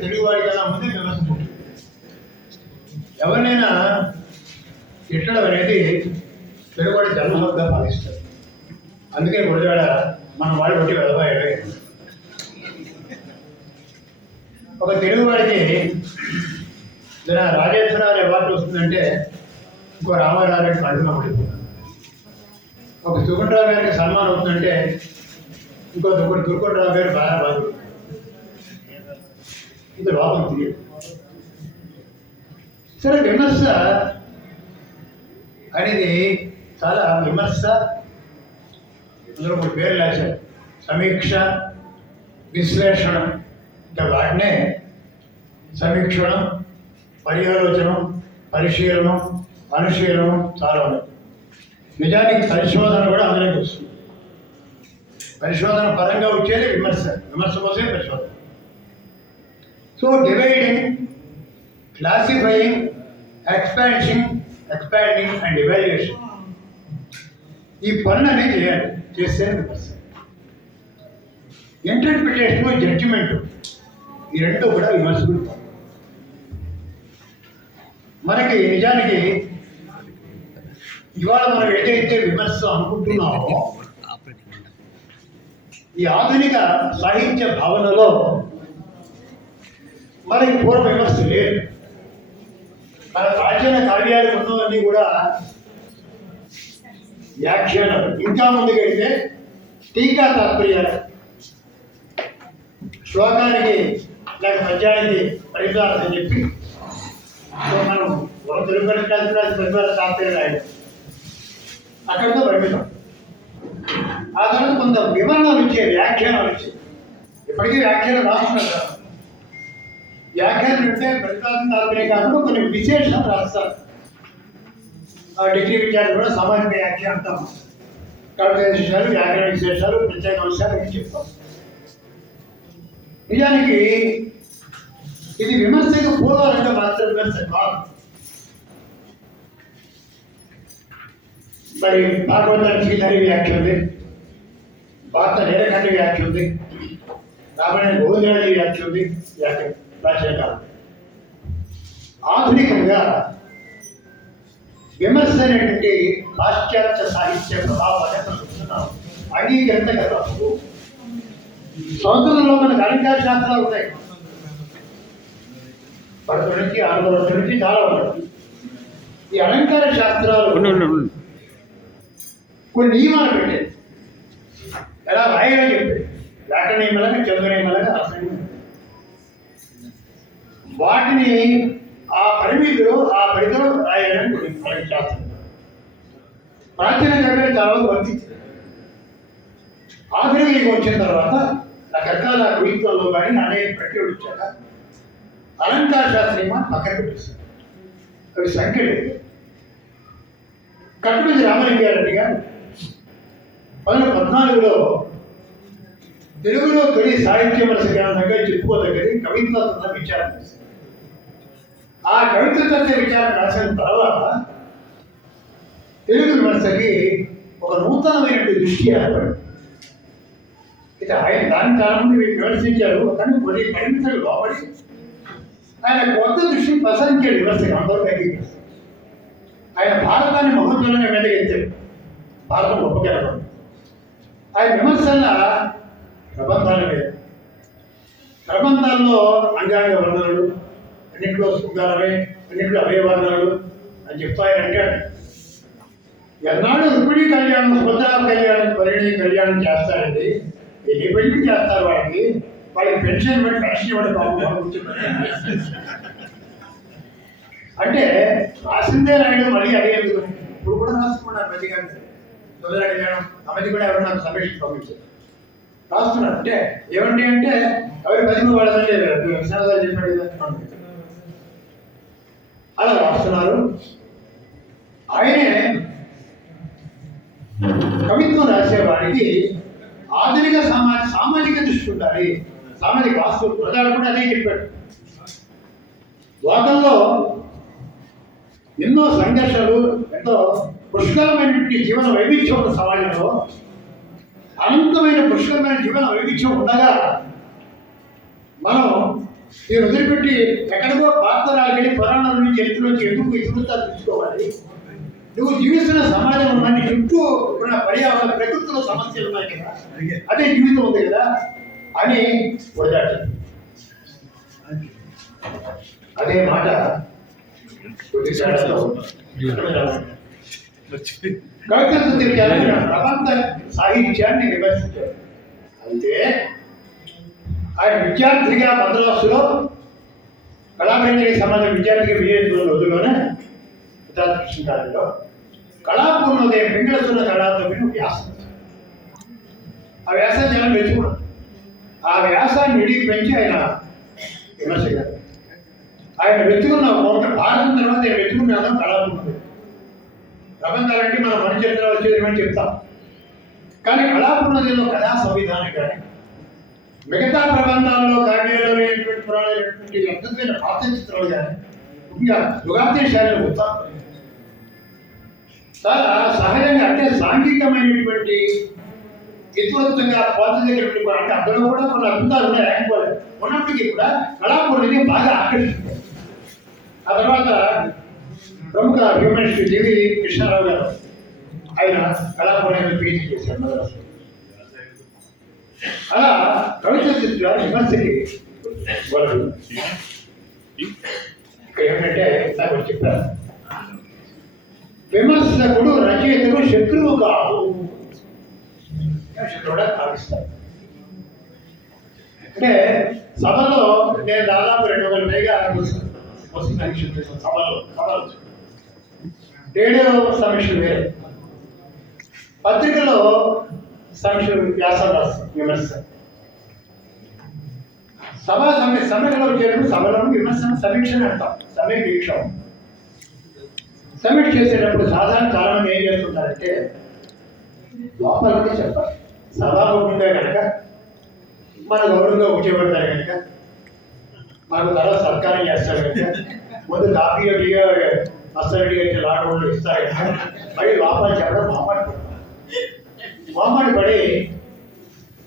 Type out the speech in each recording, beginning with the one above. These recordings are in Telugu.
తెలుగువాడి కన్నా ముందే ఎవరినైనా తిట్టడం అనేది తెలుగువాడి జన్మహద్గా భావిస్తారు అందుకే గుడివాడ మన వాడు కొట్టి వెదవాడు ఒక తెలుగువాడికి ఇలా రాజేశ్వరరావు అవార్డు వస్తుందంటే ఇంకో రామారావు గారికి కడుపున పడిపోతుంది ఒక సుగుణరావు గారికి సన్మానం అవుతుందంటే ఇంకో దుర్గుడు దుర్గుండరావు గారు బాగా బాగుంటుంది ఇది లోపం తెలియదు సరే విమర్శ అనేది చాలా విమర్శ. అందులో మూడు పేరు రాశారు. సమీక్ష విశ్లేషణ ఇంకా వాటినే సమీక్షణం పర్యాలోచనం పరిశీలనం అనుశీలనం చాలా ఉన్నాయి. నిజానికి పరిశోధన కూడా అందులోకి వస్తుంది. పరిశోధన పరంగా వచ్చేది విమర్శ. విమర్శ కోసమే పరిశోధన. So dividing classifying expanding expanding and evaluation ఈ పనులనే చేయాలి. చేస్తే విమర్శ ఇంటర్ప్రిటేషన్ జడ్జిమెంట్ ఈ రెండు కూడా విమర్శకులు మనకి నిజానికి ఇవాళ మనం ఏదైతే విమర్శ అనుకుంటున్నామో ఈ ఆధునిక సాహిత్య భావనలో మనకి పూర్వ విమర్శ లేదు మన ప్రాచీన కావ్యాలు ఉన్నవన్నీ కూడా వ్యాఖ్యానం ఇంకా ముందుకెళ్తే టీకా తాత్పర్యాలు. శ్లోకానికి లేక పద్యానికి పరిపాలన అని చెప్పి మనం ఒక తెలుగు పరిపాలన పరిపాలన తాత్పర్యం రాయడం అక్కడితో పరిమితం. ఆ తర్వాత కొంత వివరణ వచ్చే వ్యాఖ్యానం వచ్చే. ఇప్పటికీ వ్యాఖ్యానం రాస్తున్నారు. వ్యాఖ్యానం పెడితే ప్రతిపాదన తాత్పర్యం కాకుండా కొన్ని విశేషాలు రాస్తారు. డిగ్రీ విద్యార్థులు కూడా సామాజిక వ్యాఖ్య అంటాం కవిత విశేషాలు వ్యాకరణ విశేషాలు ప్రత్యేక అంశాలు అని చెప్తాం నిజానికి ఇది విమర్శకు పూర్వాలంటే మాత్రం విమర్శ కాదు. మరి భాగవతానికి శ్రీధరి వ్యాఖ్య ఉంది భారత నీలకంఠ వ్యాఖ్య ఉంది రామాయణ గోవిందరాజు వ్యాఖ్య ఉంది వ్యాఖ్య కాలం ఆధునికంగా విమర్శ అనేటువంటి పాశ్చాత్య సాహిత్య ప్రభావాన్ని మనం చూస్తున్నాం అంగీకరించ కదా సంస్కృతంలో మనకు అలంకార శాస్త్రాలు ఉన్నాయి పడత నుంచి ఆందోళన నుంచి చాలా ఉన్నాయి. ఈ అలంకార శాస్త్రాలు కొన్ని నియమాలు పెట్టాయి. ఎలా రాయాలని చెప్పాయి వ్యాకరణ నియమాలుగా చంద్ర నియమాలుగా అసలు వాటిని ఆ పరిమితిలో ఆ పరిధిలో రాయాలని కొన్ని మనకి శాస్త్రం ప్రాచీన జగన్ చాలా మంది. వర్తించారు ఆధునిక యుగం వచ్చిన తర్వాత రకరకాల కుయిత్వాల్లో కానీ అనేక ప్రక్రియలు వచ్చాక అలంకార శాస్త్రీయమా పక్కన పెట్టేశారు అవి సంఖ్య కట్టుబడి రామలింగారెడ్డి గారు పంతొమ్మిది పద్నాలుగులో తెలుగులో తొలి సాహిత్య మనసు గ్రంథంగా చెప్పుకోదగ్గది కవిత్వ విచారం చేశారు. ఆ కవిత్వ తత్వ విచారణ రాసిన తర్వాత తెలుగు విమర్శకి ఒక నూతనమైనటువంటి దృష్టి ఏర్పడింది. ఇక ఆయన దాని కారణం విమర్శించారు కానీ కొన్ని పరిమితులు లోపడి ఆయన కొత్త దృష్టి ప్రసరించాడు విమర్శకు అందరూ అంగీకరిస్తారు ఆయన భారతాన్ని మహోజ్వలంగా వెంటగెత్తాడు భారతం గొప్ప గెలపడం ఆయన విమర్శల ప్రబంధాల మీద. ప్రబంధాల్లో అంగాంగ వర్ణనలు అన్నింటిలో శృంగారమే అన్నింటిలో అభయవాదాలు అని చెప్తా అంటాడు ఎన్నాడు రుక్మిణి కళ్యాణం సుభద్రా కళ్యాణం పరిణి కళ్యాణం చేస్తారండి. ఏ పెళ్ళి చేస్తారు వాళ్ళకి? వాళ్ళకి పెన్షన్ పెట్టి పెన్షన్ ఇవ్వండి బాబు అంటే రాసిందే రాయడం మళ్ళీ అదే ఇప్పుడు కూడా రాసుకున్నారు ప్రతి గారు. సుభద్రా కళ్యాణం అమ్మది కూడా ఎవరు నాకు సమీక్ష పంపించారు. రాస్తున్నారు. అంటే ఏమండి అంటే ఎవరి పదిమ వాళ్ళదంటే విశ్వనాథాలు చెప్పాడు కదా. అలా రాస్తున్నారు. ఆయనే కవిత్వం రాసేవాడికి ఆధునిక సమాజ సామాజిక దృష్టి ఉండాలి. సామాజిక వాస్తు ప్రజలు కూడా అదే చెప్పాడు. లోకంలో ఎన్నో సంఘర్షాలు ఎంతో పుష్కలమైనటువంటి జీవన వైవిధ్యం ఉన్న సమాజంలో అనంతమైన పుష్కలమైన జీవన వైవిధ్యం ఉండగా మనం ఈ వదిలిపెట్టి ఎక్కడికో పాత్రరాగడి నుంచి ఎందుకు ఇసుకుంటా తీసుకోవాలి నువ్వు జీవిస్తున్న సమాజం ఉన్న నీ చుట్టూ ఉన్న పర్యావరణ ప్రకృతిలో సమస్యలు ఉన్నాయి కదా. అదే జీవితం ఉంది కదా. అని వదిలాడు అదే మాట ప్రబంధ సాహిత్యాన్ని విమర్శించారు అయితే ఆయన విద్యార్థిగా మద్రాసులో కళామైన సంబంధం విద్యార్థికి విద్యార్థిగా విజయ రోజుల్లోనే కృష్ణ కాలంలో కళాపూర్ణోదయం పింగళసుల కళాతోని వ్యాసం ఆ వ్యాసాన్ని జనం మెచ్చుకున్నాం ఆ వ్యాసాన్ని విడిగి పెంచి ఆయన విమర్శగారు ఆయన వెతుకున్న ఒక భారతం తర్వాత ఆయన వెతుకున్నాను కళాపూర్ణోదయం. ప్రబంధాలంటే మనం మన చరిత్ర వచ్చేది అని చెప్తాం? కానీ కళాపూర్ణోదయంలో కథా సంవిధానం కానీ మిగతా ప్రబంధాల్లో కావ్యాలలో లేనటువంటి పురాణాలైనటువంటి అద్భుతమైన పాత చిత్రాలు కానీ ముఖ్యంగా యుగాంతి శైలి చాలా సహజంగా అంటే సాంఘికమైనటువంటి ఇతవత్వంగా పాత అంటే అందులో కూడా కొన్ని అద్భుతాలు ఉన్నాయి లేకపోలేదు ఉన్నప్పటికీ కూడా కళాపూర్ణిని బాగా ఆకర్షించారు. ఆ తర్వాత ప్రముఖ హ్యూమనిస్ట్ జీవి కృష్ణారావు గారు ఆయన కళాపూర్ణిని పీజీ చేశారు మద్రాసు అలా కవిత చిత్ర విమర్శకి వాళ్ళు ఇక్కడ ఏమంటే నాకు చెప్పారు విమర్శకుడు రచయితకు శత్రువు కాదు. శత్రువుగా భావిస్తారు అంటే సభలో నేను దాదాపు రెండు వందల పైగా వస్తుంది సమీక్ష చేశాను. సభలో సభలో. రేడియో సమీక్ష వేరు. పత్రికలో సంక్షేమ వ్యాసాలు రాస్తాం విమర్శ. సభ సమయ సమయంలో వచ్చేటప్పుడు సభలో విమర్శన సమీక్షని అంటాం సమీక్ష. సమీక్ష చేసేటప్పుడు సాధారణ చాలామంది ఏం చేస్తుంటారంటే లోపలికి చెప్పాలి సభాముఖంగా కనుక మన గౌరవంగా ఉపయోగపడతారు కనుక మనకు తర్వాత సత్కారం చేస్తారు కనుక ముందు కాఫీ టీగా మస్తారెడ్డి గారికి లాడవాళ్ళు ఇస్తారు కనుక మళ్ళీ లోపల చెప్పడం మామాడి మామాడి పడి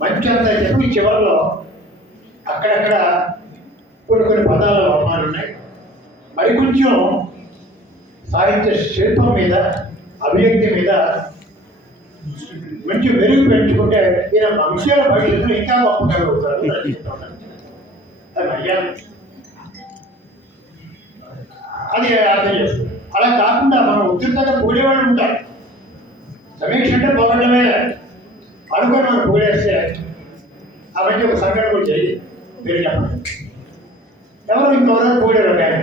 మంచి అంతా చెప్పి చివరిలో అక్కడక్కడ కొన్ని కొన్ని పదాల లోపాలు ఉన్నాయి మరి సాహిత్య శిల్పం మీద అభివ్యక్తి మీద మంచి వెలుగు పెంచుకుంటే ఈయన వంశాల భవిష్యత్తులో ఇంకా గొప్పగలుగుతారు అది అది అర్థం చేస్తుంది అలా కాకుండా మనం ఉచితంగా పోలేవాళ్ళు ఉంటారు. సమీక్ష అంటే పోగొట్టమే అనుకుని మనం పోలేస్తే ఆ మధ్య ఒక సంఘటన కూడా చేయి పేరు చెప్పండి. ఎవరు ఇంకెవరో పోలేరు ఒక ఆయన?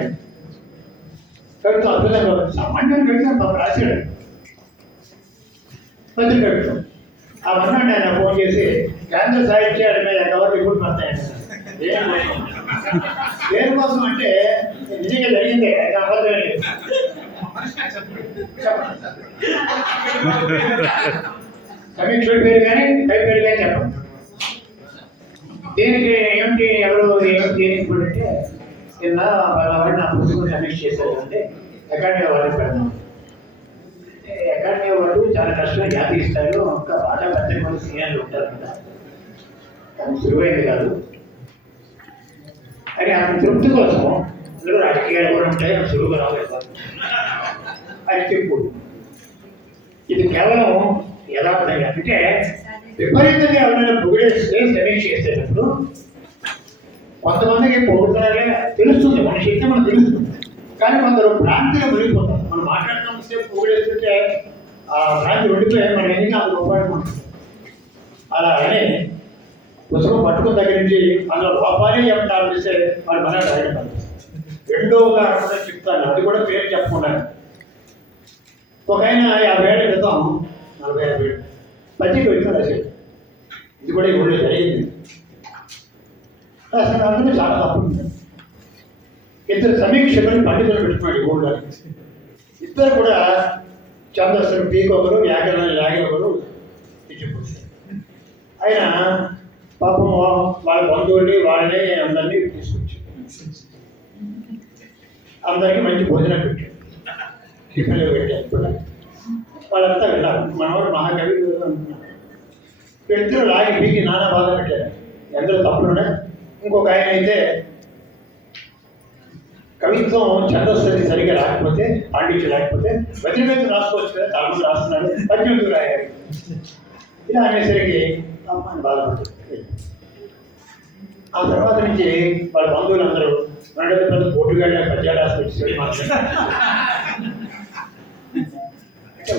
కవిత అద్భుతంగా ఉంది. సామాన్యుని కవిత పాప రాశాడు. పత్రిక కవిత ఆ మన్నాడు ఆయన ఫోన్ చేసి కేంద్ర సాహిత్యాల మీద ఎవరు ఇప్పుడు పడతాయి? దేనికోసం దేనికోసం అంటే నిజంగా జరిగిందే అది అబద్ధమే లేదు. పేరు కానీ కవి పేరు కానీ చెప్పండి దీనికి ఏమిటి ఎవరు ఏమిటి దేనికి ఇప్పుడు అంటే కింద వాళ్ళ నా పుస్తకం సమీక్ష చేశారు అంటే అకాడమీ వాళ్ళకి పెడదాం అకాడమీ వాళ్ళు చాలా కష్టంగా జాతి ఇస్తారు ఒక్క బాగా పెద్ద మంది సీనియర్లు ఉంటారు కదా అది సులువైంది కాదు అని ఆ తృప్తి కోసం అందులో రాజకీయాలు కూడా ఉంటాయి సులువుగా రావాలి అని చెప్పు. ఇది కేవలం యథార్థంగా అంటే విపరీతంగా ఎవరైనా పొగిడేస్తే సమీక్ష చేసేటప్పుడు కొంతమందికి పొగుడుతున్నారే తెలుస్తుంది. మన శక్తి మనకు తెలుస్తుంది. కానీ కొందరు భ్రాంతిగా మునిగిపోతాం మనం మాట్లాడుతున్న సేపు పొగిడేస్తుంటే ఆ భ్రాంతి ఉండిపోయి మనం ఎన్ని నాలుగు రూపాయలు అలా అని పుస్తకం పట్టుకుని దగ్గర నుంచి అందులో లోపాలే చెప్తా ఆలోచిస్తే వాళ్ళు మన రాయడం రెండో ఉదాహరణ చెప్తాను అది కూడా పేరు చెప్పుకున్నాను ఒక ఆయన యాభై ఏళ్ళ క్రితం నలభై యాభై ఏళ్ళు పత్రిక వచ్చి రాశాడు ఇది కూడా ఈ ఊళ్ళో జరిగింది అసలు అందులో చాలా తప్పు ఉంది ఇద్దరు సమీక్షకులు పండితులు పెట్టుకున్నాడు ఈ ఊళ్ళో ఇద్దరు కూడా ఛందస్సులు పీకొకరు వ్యాకరణ లాగే ఒకరు ఇచ్చిపోతారు ఆయన పాపం వాళ్ళ బంధువుల్ని వాళ్ళని అందరినీ తీసుకొచ్చారు అందరికీ మంచి భోజనం పెట్టాడు టిఫిన్లో పెట్టారు. కూడా వాళ్ళంతా వెళ్ళారు మనవాడు మహాకవి అనుకున్నాడు లాగి పీకి నానా బాధ పెట్టారు. ఎందరో తప్పులునే ఇంకొక ఆయన అయితే కవిత్వం ఛందస్సుని సరిగా రాకపోతే పాండిత్యం రాకపోతే వజ్రవేత్తు రాసుకోవచ్చు కదా చాలా రాస్తున్నాడు పద్యం రాయాలి. ఇలా అనేసరికి అమ్మాయిని బాధపడుతుంది. ఆ తర్వాత నుంచి వాళ్ళ బంధువులందరూ రెండు పెద్ద పోటీగా పద్యాలు రాసుకొచ్చి మాట్లాడారు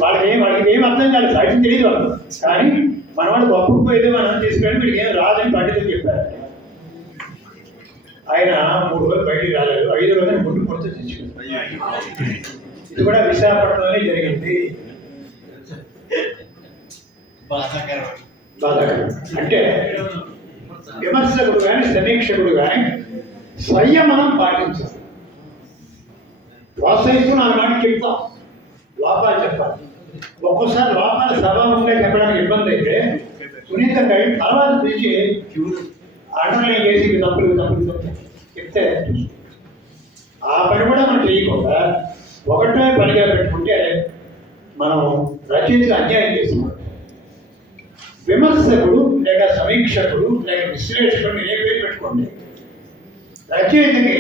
వాళ్ళకి ఏం వాళ్ళకి ఏం అర్థం కాదు సాహిత్యం తెలియదు వాళ్ళు కానీ మన వాళ్ళు గొప్పపోయేది మనం తీసుకెళ్ళి వీడికి ఏం రాదని పండితులు చెప్పారు. ఆయన మూడు రోజులు బయటికి రాలేదు. ఐదు రోజులు ముందు కొడుతూ తెచ్చుకుంది ఇది కూడా విశాఖపట్నంలోనే జరిగింది. బాధాకరం. బాధాకరం. అంటే విమర్శకుడు కానీ సమీక్షకుడు కానీ సంయమనం పాటించాలి ప్రోత్సహిస్తున్నాను కానీ చెప్తాం. లోపాలు చెప్పాలి. ఒక్కోసారి లోపాలు సర్వం ఉంటే చెప్పడానికి ఇబ్బంది అయితే సునీతంగా తర్వాత పిలిచి అండర్లైన్ చేసి ఇవి తప్పులు ఇవి తప్పులు తప్పులు చెప్తే ఆ పని కూడా మనం చేయకుండా ఒకటే పనిగా పెట్టుకుంటే మనం రచయితకు అన్యాయం చేస్తున్నాం. విమర్శకుడు లేక సమీక్షకుడు లేక విశ్లేషకుడు ఏ పేరు పెట్టుకోండి. రచయితకి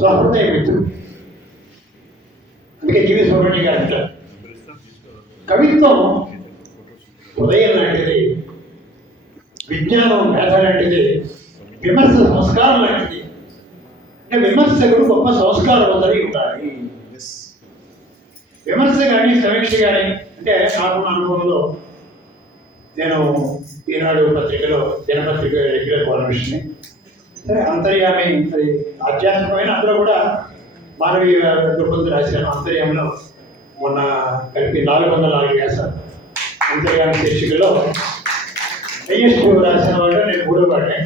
సహృదయ మిత్రుడు అందుకే జీవి సుబ్రహ్మణ్య గారు అంటారు. కవిత్వం హృదయం లాంటిది విజ్ఞానం మేధ లాంటిది విమర్శ సంస్కారం లాంటిది. అంటే విమర్శకుడు గొప్ప సంస్కారవంతులై ఉండాలి. విమర్శ కానీ సమీక్ష కానీ అంటే నాకున్న అనుభవంలో నేను ఈనాడు పత్రికలో దినపత్రిక రెగ్యులర్ కాలమిస్ట్ని సరే అంతర్యామి అది ఆధ్యాత్మికమైన అందులో కూడా మానవీయ దృక్పథం రాశాను అంతర్యామిలో మొన్న కలిపి నాలుగు వందల నాలుగు వేశాను అంతర్యామి శీర్షికలో హైయెస్ట్ రాసిన వాళ్ళు నేను మూడో వాడిని.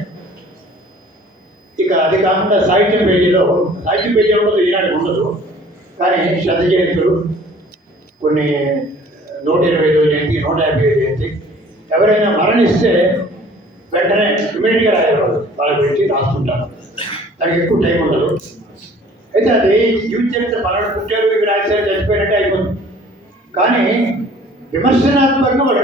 ఇక అది కాకుండా సాహిత్యం పేజీలో సాహిత్యం పేజీ ఉండదు ఈనాడు ఉండదు. కానీ శత జయంతులు కొన్ని నూట ఇరవై ఐదు జయంతి నూట యాభై ఐదు జయంతి ఎవరైనా మరణిస్తే వెంటనే ఇమీడియట్గా రాయేవాళ్ళు వాళ్ళ గురించి రాస్తుంటారు. దానికి ఎక్కువ టైం ఉండదు. అయితే అది యూజ్ చేస్తే పలానా పుట్టారు ఇవి రాశారు చచ్చిపోయినట్టే అయిపోతుంది. కానీ విమర్శనాత్మకంగా వాడు